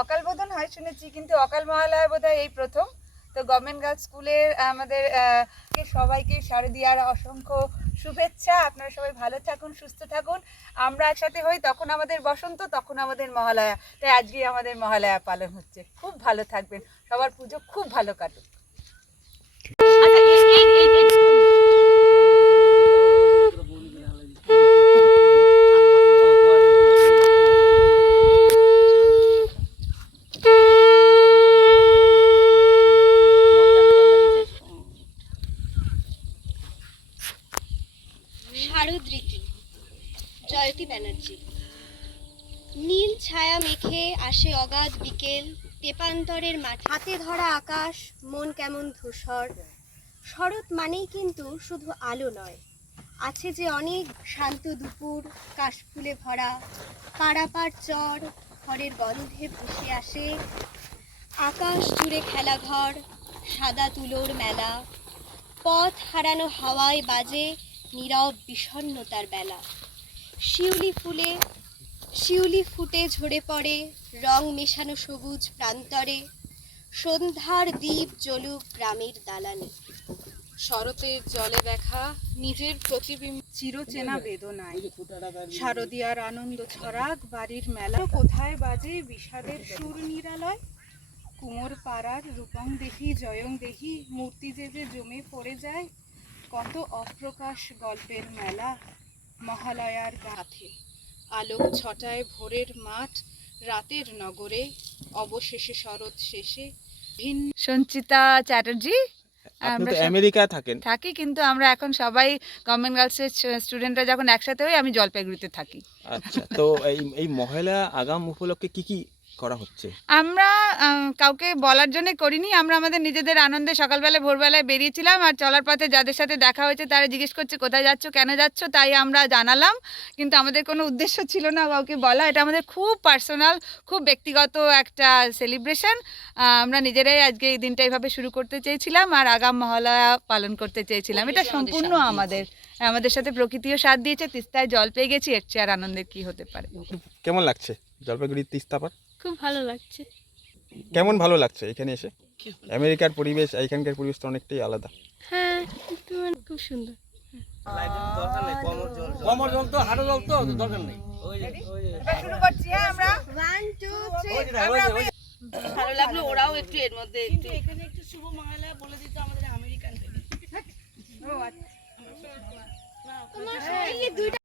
অকাল বোধন, হয় শুনেছি, কিন্তু অকাল মহালয় বোধ এই প্রথম। তো গভর্নমেন্ট গার্লস স্কুলের আমাদের সবাইকে শারদিয়ার অসংখ্য শুভেচ্ছা, আপনারা সবাই ভালো থাকুন, সুস্থ থাকুন। আমরা একসাথে হই, তখন আমাদের বসন্ত, তখন আমাদের মহালয়া। তাই আজকে আমাদের মহালয়া পালন হচ্ছে। খুব ভালো থাকবেন। সবার পুজো খুব ভালো কাটুক। শারদ ঋতু জয়তী ব্যানার্জি। নীল ছায়া মেখে আসে অগাধ বিকেল, তেপান্তরের মাঠ। হাতে ধরা আকাশ, মন কেমন ধূসর। শরৎ মানেই কিন্তু শুধু আলো নয়। আছে যে অনেক শান্ত দুপুর কাশফুলে ভরা। পাড়াপাড় চর, ঘরের গন্ধে ভেসে আসে। আকাশ জুড়ে খেলাঘর সাদা তুলোর মেলা। পথ হারানো হাওয়ায় বাজে নীরব বিষণ্ণতার বেলা। শিউলি ফুলে, শিউলি ফুটে ঝরে পড়ে, রং মেশানো সবুজ প্রান্তরে, সন্ধ্যার দ্বীপ জ্বলুক গ্রামের দালানে। শরতের জলে দেখা নিজের প্রতিবিম্ব চিরচেনা বেদনায়। শারদীয়ার আনন্দ ছড়াক বাড়ির মেলা। কোথায় বাজে বিষাদের সুর নিরালয়? কুমোর পাড়ার রূপং দেহি, জয়ং দেহি, মূর্তি যে যে জমে পড়ে যায় কত অপ্রকাশ গল্পের মেলা মহালয়ার গাথে। আলোক ছটায় ভোরের মাঠ রাতের নগরে অবশেষে শরৎ শেষে। ভিন্ন সঞ্চিতা চ্যাটার্জি আপনি আমরা আমেরিকায় থাকেন। থাকি কিন্তু আমরা এখন সবাই গভর্নমেন্ট গার্লসের স্টুডেন্টরা যখন একসাথে হই আমি জলপাইগুড়িতে থাকি। আচ্ছা তো এই এই মহিলা আগাম উপলক্ষে কি কি করা হচ্ছে? আমরা কাউকে বলার জন্য করিনি। আমরা আমাদের নিজেদের আনন্দে সকালবেলা ভোরবেলায় বেরিয়েছিলাম আর চলার পথে যাদের সাথে দেখা হয়েছে তারা জিজ্ঞেস করছে কোথায় যাচ্ছ? কেন যাচ্ছ? তাই আমরা জানালাম। কিন্তু আমাদের কোনো উদ্দেশ্য ছিল না কাউকে বলা। এটা আমাদের খুব পার্সোনাল খুব ব্যক্তিগত একটা সেলিব্রেশন। আমরা নিজেরাই আজকে এই দিনটা এইভাবে শুরু করতে চেয়েছিলাম আর আগাম মহালয়া পালন করতে চেয়েছিলাম। এটা সম্পূর্ণ আমাদের আমাদের সাথে প্রকৃতিও সাথ দিয়েছে তিস্তায় জল পেয়ে গেছি এর চেয়ে আর আনন্দের কি হতে পারে? কেমন লাগছে জলপাইগুড়ির তিস্তা পার খুব ভালো লাগছে। কেমন ভালো লাগছে এখানে এসে? আমেরিকার পরিবেশ এখানকার পরিবেশ তো অনেকটাই আলাদা। হ্যাঁ একটু খুব সুন্দর। কমর জল তো হাঁটু জল তো দরকার নেই। শুরু করছি হ্যাঁ আমরা ওয়ান টু থ্রি ওই যে দেখ, ওই যে, ওই যে। ভালো লাগল ওরাও একটু এর মধ্যে একটু এখানে একটু শুভ মহালয়া বলে দিত আমাদের আমেরিকান ও আচ্ছা দুইটা